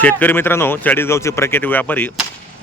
शेतकरी मित्रांनो चाळीसगावचे प्रख्यात व्यापारी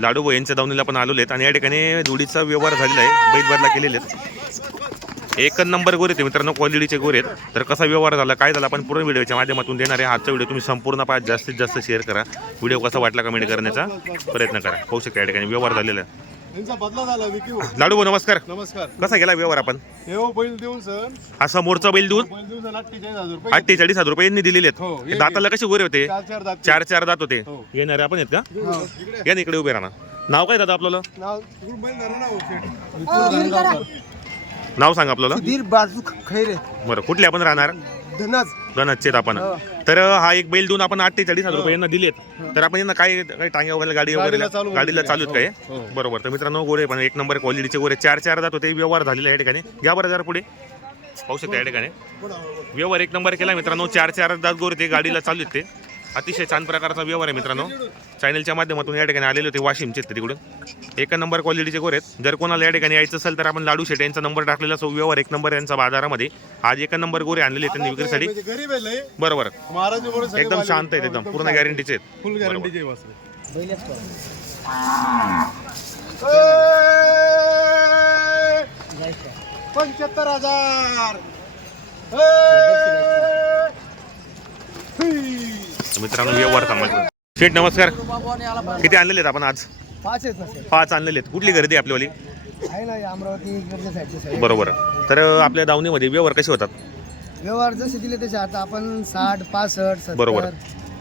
लाडूभाऊ यांच्या दावणीला पण आलेले आहेत आणि या ठिकाणी जोडीचा व्यवहार झालेला आहे. बैल बदला केलेले आहेत. एक नंबर गोरे ते मित्रांनो क्वालिटीचे गोरे आहेत. तर कसा व्यवहार झाला काय झाला आपण पूर्ण व्हिडिओच्या माध्यमातून देणार आहे. आजचा व्हिडिओ तुम्ही संपूर्ण पाहत जास्तीत जास्त शेअर करा. व्हिडिओ कसा वाटला कमेंट करण्याचा प्रयत्न करा. होऊ शकता या ठिकाणी व्यवहार झालेला आहे. त्यांचा बदला झाला विकी भाऊ. नमस्कार. नमस्कार. कसा गेला व्यवहार आपण? हे हो बैल देऊन सर हा समोरचा बैल देऊन? बैल देऊन सर अठ्ठेचाळीस हजार रुपये अठ्ठेचाळीस हजार रुपये यांनी दिलेले हो, आहेत हे दाताला कसे गोरे होते? चार चार दात. चार चार दात होते. हो. येणारे आपण आहेत का? हा, इकडे या ना इकडे उभे राहणार. नाव काय दादा आपल्याला? नाव बैल धरा ना हो, शेठ. विपुल धनगावकर. नाव सांगा आपल्याला. सुधीर बाजू खैरे. बरं कुठले आपण राहणार? धनाज गणचेत आपण. तर हा एक बैल देऊन आपण अठ्ठेचाळीस हजार रुपये यांना दिलेत तर आपण यांना काय काही टांग्या वगैरे गाडी वगैरे गाडीला चालू गाडीला वगैरे. चालूत काय? हो, हो. बरोबर. तर मित्रांनो गोरे पण एक नंबर क्वालिटीचे गोरे. चार चार जात होते. व्यवहार झालेला या ठिकाणी. घ्या बरं जरा पुढे. पाहू शकता या ठिकाणी. व्यवहार एक नंबर केला मित्रांनो. चार चार दात गोरे ते गाडीला चालू आहेत ते. अतिशय छान प्रकारचा व्यवहार आहे मित्रांनो. चॅनलच्या माध्यमातून या ठिकाणी आलेले होते वाशिमचे ते तिकडून. एक नंबर क्वालिटीचे गोरे आहेत. जर कोणाला या ठिकाणी यायचं असेल तर आपण लाडू शेट यांचा नंबर टाकलेला असो व्यवहार एक नंबर यांचा बाजारामध्ये. आज एक नंबर गोरे आणलेले त्यांनी विक्रीसाठी. म्हणजे. बरोबर. एकदम. शांत आहेत एकदम. पूर्ण गॅरंटीचे आहेत. फुल. गॅरंटीचे पंच्याहत्तर हजार. मित्रांनो व्यवहार थांबायचं. शेठ नमस्कार. किती आणलेले आहेत आपण आज? पाच पाच आणलेले आहेत. कुठली गर्दी सर बरोबर. तर आपल्या दावणीमध्ये व्यवहार कसे होतात? व्यवहार जसे दिले तसे आता आपण साठ पासष्ट बरोबर.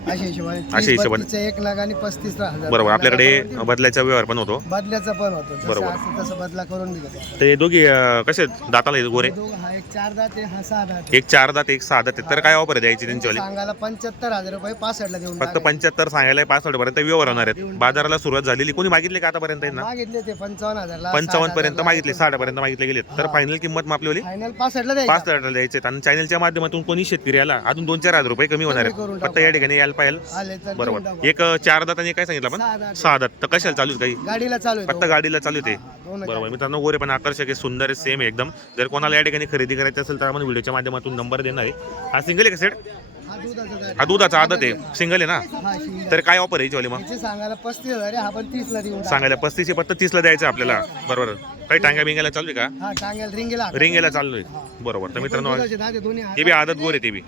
अशा हिशोबाने अशा तीस, हिशोबाने. बत्तीसचे एक लाख आणि पस्तीस हजार. बरोबर आपल्याकडे बदल्याचा बदल्याचा व्यवहार पण होतो. पण होतो. जसं बरोबर. तसं बदला करून दिला. हे दोघी अं, कसे आहेत दाताला आहेत गोरे? दोघं हा एक चार दात आहे हा सहा दात आहे. एक चार दात एक सहा दात आहेत. तर काय ऑफर आहे द्यायची त्यांच्यावाली सांगायला पंच्याहत्तर हजार रुपये पासष्टला देऊन फक्त टाकायचे. पंच्याहत्तर सांगायला पासष्ट पर्यंत व्यवहार होणार आहेत. बाजाराला सुरुवात झालेली. कोणी मागितले का आतापर्यंत यांना? मागितले ते पंचावन्न हजारला पंचावन्न पर्यंत मागितले साठ पर्यंत मागितले गेले तर फायनल किंमत मापली फायनल पासष्टला पाच द्यायचं. हजार द्यायचे आहेत. आणि चॅनलच्या माध्यमातून कोणी शेतकरी आला? अजून दोन चार हजार रुपये कमी होणार करून आहेत फक्त या ठिकाणी यायला पाहिजे आले तर देऊन बरोबर टाकू. एक अं, चार दात आणि काय सांगितलं सहा आपण दात. सहा दात. तर कशाला चालू आहेत काही? गाडीला चालू आहे फक्त गाडीला चालू आहे ते. दोन बरोबर. मित्रांनो गोरे पण आकर्षक आहे सुंदर आहे सेम आहे एकदम. जर कोणाला या ठिकाणी खरेदी करायचं असेल तर आपण व्हिडिओच्या माध्यमातून नंबर देणार आहे. हा सिंगल आहे का सेट? हा दुधाचा गाडी. हा दुधाचा आदत आहे. सिंगल आहे ना? हा शिंगा. तर काय ऑफर आहे याच्यावाली मग? याचे सांगायला पस्तीस हजार आहे, हा पण तीस ला देऊन टाकू. सांगायला पस्तीसशे पत्त तीसला द्यायचं आपल्याला. बरोबर. काही टांग्या बिंग्याला चालू आहे का? हा टांगेल रिंगेला. रिंगेला चालू आहे बरोबर. तर मित्रांनो दुधाचे दाते दोन्ही हात. हे बी आदत गोरे ते बी.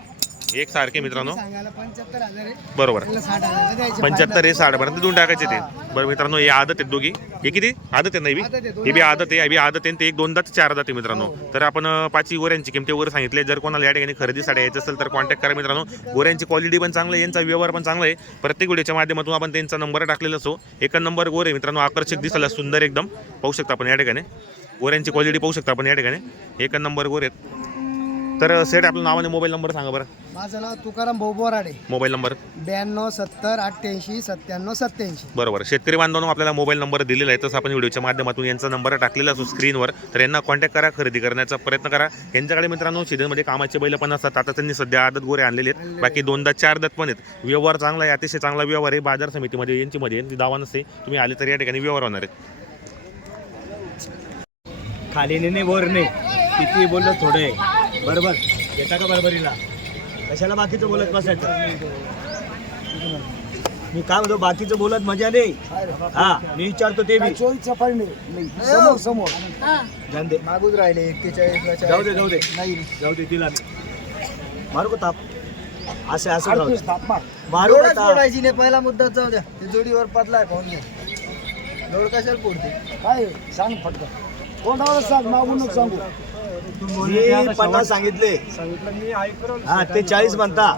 एक सारखे मित्रांनो? सांगायला पंच्याहत्तर हजार आहे. बरोबर. साठ हजार द्यायचे. पंच्याहत्तर हे साठ पर्यंत देऊन टाकायचे ते. बरं मित्रांनो हे आदत आहेत दोघी. हे किती? आदत आहे नाही आदत आहे, दोन हे बी आदत आहे हे बी आदत आहे आणि ते एक दोनदा ते चार आहे मित्रांनो. तर आपण अं, पाचही गोऱ्यांची किमती वगैरे सांगितले. जर कोणाला या ठिकाणी खरेदीसाठी यायचं असेल तर कॉन्टॅक्ट करा मित्रांनो. गोऱ्यांची क्वालिटी पण चांगली आहे यांचा व्यवहार पण चांगला आहे. प्रत्येक व्हिडिओच्या माध्यमातून आपण त्यांचा नंबर टाकलेला असो एक नंबर गोरे मित्रांनो आकर्षक दिसायला सुंदर एकदम. पाहू शकता आपण या ठिकाणी. गोऱ्यांची क्वालिटी पाहू शकता आपण या ठिकाणी. एक नंबर गोरे आहेत. तर सेट आपलं नाव आणि मोबाईल नंबर सांगा बरं. माझं नाव तुकाराम भाऊ बोराडे. Mobile number. ब्याण्णव सत्तर अठ्ठ्याऐंशी सत्त्याण्णव सत्त्याऐंशी. बरोबर. शेतकरी बांधवांनो आपल्याला मोबाईल नंबर दिलेला आहे. तसं आपण व्हिडिओच्या माध्यमातून यांचा नंबर टाकलेला असो स्क्रीनवर. तर यांना कॉन्टॅक्ट करा खरेदी करण्याचा प्रयत्न करा. यांच्याकडे मित्रांनो सीझनमध्ये कामाचे बैल पण असतात. आता त्यांनी सध्या आदत गोरे आणलेले आहेत. बाकी दोनदा चार दत पण आहेत. व्यवहार चांगला आहे. अतिशय चांगला व्यवहार आहे. बाजार समितीमध्ये यांची मध्ये यांची दावा नसते. तुम्ही आले तर या ठिकाणी व्यवहार होणार आहेत. खाली नाही वर नाही किती बोललं थोडं आहे. बरोबर. येता का बरोबरीला? कशाला बाकीचं बोलत बसायचं? मी काय म्हणतो बाकीचं बोलत मजा नाही. हा मी विचारतो ते बी. चोरी चपाई नाही. समोर समोर. जाऊन दे. मागूच राहिले एक्केचाळीस जाऊ दे जाऊ दे. नाही. जाऊ दे तिला मारू का ताप? असे असं राहू दे. मारू. का ताप? फोडायची नाही पहिला मुद्दा जाऊ द्या. ते जोडीवर पडलाय पाहून घे. एवढं कशाला फोडते? काय सांग फटकन कोणावर सांग? मागून सांगू. मी पन्नास सांगितले. सांगितलं मी ऐकलं हा ते चाळीस म्हणता.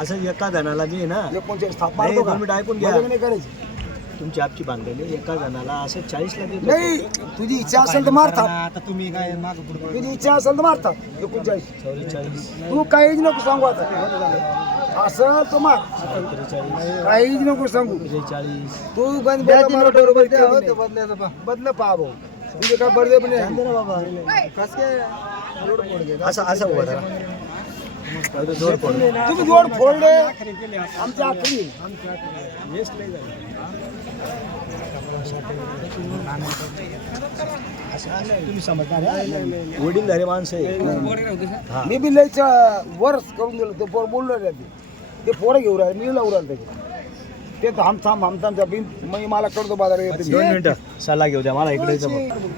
असं एका जणाला मी ना एकोणचाळीस थाप नाही, मारतो का? दोन मिनिटं ऐकून घ्या. मजाक नाही करायची. तुमची आपची बांधलेली एका जणाला असं चाळीसला देतो. नाही तुझी इच्छा असेल तर मारतात. आता तुम्ही काय माग तुझी इच्छा असेल तर मारतात. एकोणचाळीस. चौवेचाळीस तू काहीच नको सांगू आता. असं त्रेचाळीस काहीच नको सांगू. त्रेचाळीस तू गंज बदल पहा भाऊ तुझे काय बडदे पण कस काय असं असं उभं राहा. जोड पडू. तुम्ही जोड फोडले. आमच्या आखरी तुम्ही समजणार हा? वडीलधारे माणसं आहे. हा. मी बी लयच वर्ष करून दिलं ते पोर बोललो रे ते पोरं घेऊ राहिले मी लावू राहिलो त्याचे ते थांब थांब थांब थांब बिन मी मला करतो बाजार येते दोन मिनिटं सल्ला घेऊ द्या मला इकडे इथं बघ.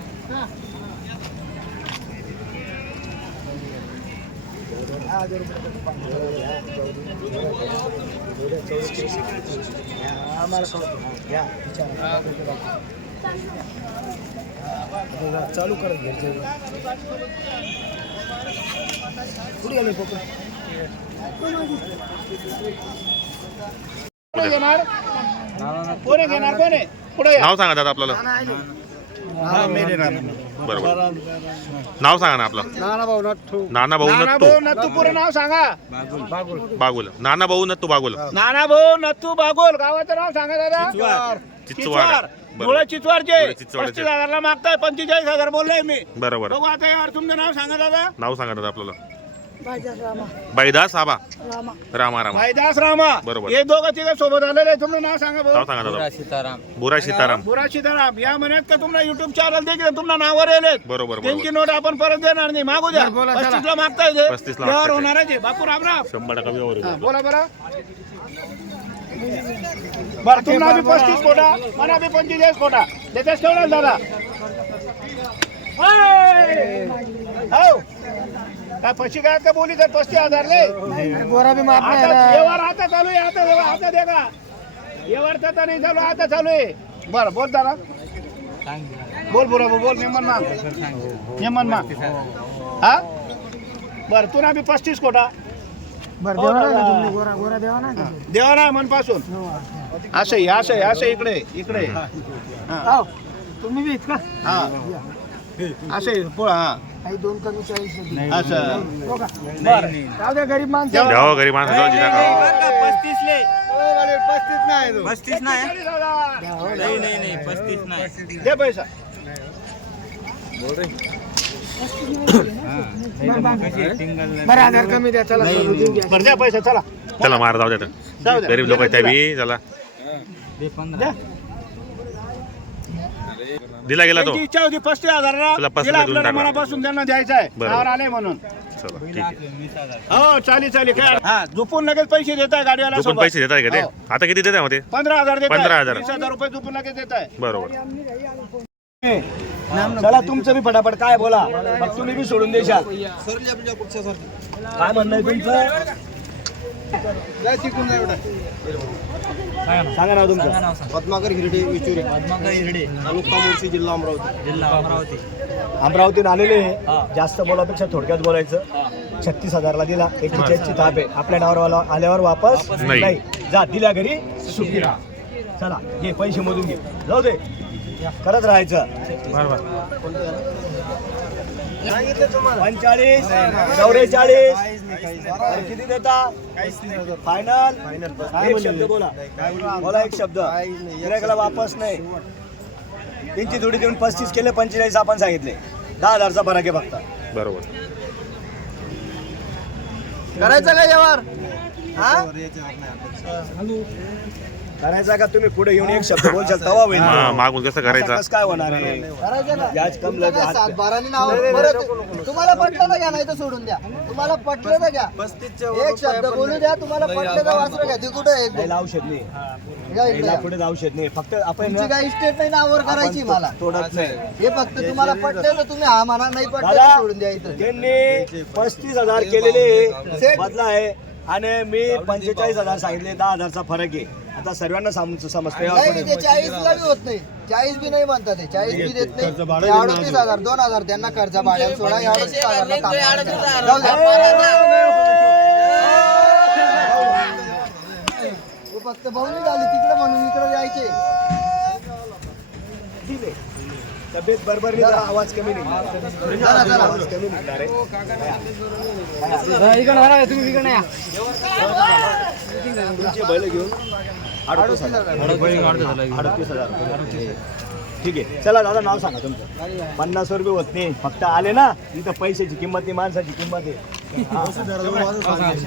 चालू करत घ्यायचे कुठे गेले पोकळ कोणी घेणार कोणी पुढे नाव सांगा दादा आपल्याला. बरोबर. नाव सांगा ना आपलं. नाना भाऊ नट्टू. नाना भाऊ नाना नत्तू भाऊ नत्तू पुरे नाव सांगा. बागुल. नाना भाऊ नत्तू बागुल. नाना भाऊ नत्तू बागोल. गावाचं नाव सांगा दादा. चिचवाड चिचवाड बरोबर. मुळे चिचवाडचे मुळे चिचवाडचे. पस्तीस हजारला मागताय पंचेचाळीस हजार बोललोय मी. बरोबर. बघू आता यार तुमचं नाव सांगा दादा. नाव सांगा दादा आपल्याला. बैदास आबा रामा? रामा. भाईदास रामा. बरोबर. हे दोघं तिघं सोबत आलेले आहे. तुमचं नाव सांगा नाव भाऊ सांगा दादा. बुरा सीताराम. बुरा सीताराम. या महिन्यात का तुम्हाला युट्यूब चॅनल देखील तुमच्या नावावर येले बरोबर त्यांची बरोबर नोट आपण परत देणार नाही. मागू द्या. पस्तीसला मागताय ते. 35 ला व्यवहार मागताय ते. होणार आहे ते. बापू राम राम. शंभर टक्का व्यवहार होईल. बोला बरं. बरं तुम्हाला बी पस्तीस कोटा मला बी पंचेचाळीस कोटा त्याच्याच ठेवणार दादा? ओय! हो. काय पशी काय का बोली तर पस्तीस हजार लय गोरा बी माप नाही आता. व्यवहार चालू आहे आता देवा आता दे का व्यवहार तर नाही चालू आता चालू आहे. बरं बोल दादा बोल बुरा बोल मेमन मा. मेमन मा. हा? बरं तुला बी पस्तीस कोटा. बरं हो, देवा ना गोरा देवा ना? देवा ना मनपासून. असं आहे, असं असं आहे, इकडे इकडे. हा तुम्ही बी आहेत का हा असं पोळा हा काही दोन कमी चाळीस होती. असं हो का? बरं जाऊ द्या गरीब माणसं द्यावं माणसं जाऊ जिजा गावावर. पस्तीस नाही तो. चाळीस हजार. नाही नाही दे पैसा बरं हजार कमी द्या चला सोडून देऊन घ्या. बरं द्या पैसा चला चला मार जाऊ द्या जाऊ द्या. गरीब लोक आहेत त्या बी चला द्या. दिला गेला तो. त्यांची इच्छा होती पस्तीस हजाराला. तुला पस्तीस तिला देऊन आपल्याला टाकला. मनापासून त्यांना द्यायचा आहे. बरोबर. नावावर आले म्हणून. चला ठीक आहे. हो चाली चाली काय हा झोपून लगेच पैसे देत आहे गाडीवाला पण सोबत. पैसे देताय का ते? हो. आता किती देतायमध्ये पंधरा हजार देत 15,000. वीस हजार रुपये झोपून लगेच देत आहे. बरोबर. चला तुमचं बी फटाफट काय बोला? मग तुम्ही बी सोडून देशाल. काय म्हणणं आहे तुमचं? सांगा नाव तुमचं. पद्माकर हिरडे विचुरी तालुका मुर्शी जिल्हा अमरावती. अमरावतीत आलेले जास्त बोलापेक्षा थोडक्यात बोलायचं. छत्तीस हजारला दिला. एक्केचाळीसची ताप आहे. आपल्या नावावर आल्यावर वापस नाही. नाही. जा दिल्या घरी. सुखी राहा चला घे पैसे मोजून घे. जाऊ दे. करत राहायचं. पंचाळीस चौवेचाळीस किती देता? फायनल एक शब्द बोला. बोला एक शब्द. गिरायकाला वापस नाही. त्यांची जोडी देऊन पस्तीस केले पंचेचाळीस आपण सांगितले. दहा हजारचा फरक आहे फक्त. बरोबर. करायचं का यावर? करायचा का? तुम्ही पुढे येऊन एक शब्द बोलशाल तवा होईल. मा- मागून कसं करायचं? कसं काय होणार? आहे करायचं का याच कम लग हात- सात बारानी नाव बरं, तुम्हाला पटलं तर घ्या नाही तर सोडून द्या. तुम्हाला पटलं तर घ्या. एक शब्द बोलू द्या तुम्हाला पटलं तर वाचलं घ्या. ते कुठे आहे? याला औषध नाही. या इकडे याला या. पुढे औषध नाही फक्त आपण तुमची काही इस्टेट नाही नावावर करायची मला. तोडत नाही. हे फक्त तुम्हाला पटलं तर तुम्ही हा म्हणा नाही पटलं तर दादा सोडून द्या इथं. त्यांनी पस्तीस हजार केलेले सेट. बदला आहे. आणि मी पंचेचाळीस हजार सांगितले दहा हजारचा फरक आहे आता सर्वांना समजतंय नाही. ते चाळीसला बी होत नाही चाळीस बी नाही म्हणतात ते चाळीस बी देत नाही अडतीस हजार दोन हजार त्यांना कर्ज भाड्याला सोडा हे अडतीस हजारला थांबवा. जाऊ द्या. हे फक्त बहुली झाली तिकडे म्हणून इकडे यायचे ठीक आहे. तब्येत बरोबर नाही आवाज कमी चला. आवाज कमी निघणार आहे. तुमची बैल घेऊन अडतीस हजार. अडतीस हजार ठीक आहे. चला दादा नाव सांगा तुमचं. पन्नास रुपये होत नाही. फक्त आले ना इथं पैशाची किंमत नाही माणसाची किंमत आहे.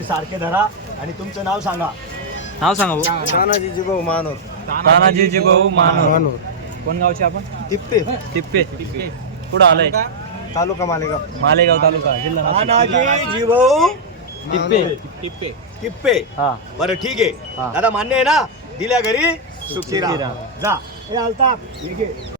सारखे धरा आणि तुमचं नाव सांगा. नाव सांगा भाऊ. तानाजी जिभाऊ मानव तानाजी भाऊ मानव कोण गावचे आपण? टिप्पे. टिप्पे. कुठं आलंय? तालुका? मालेगाव. मालेगाव तालुका जिल्हा नाशिक. जीभाऊ टिप्पे. टिप्पे. किप्पे हा. बरं ठीक आहे. हा. दादा मान्य आहे ना? दिल्या घरी सुखी सुखी राहा. राहा. जा. हे अल्ताफ ठीक आहे.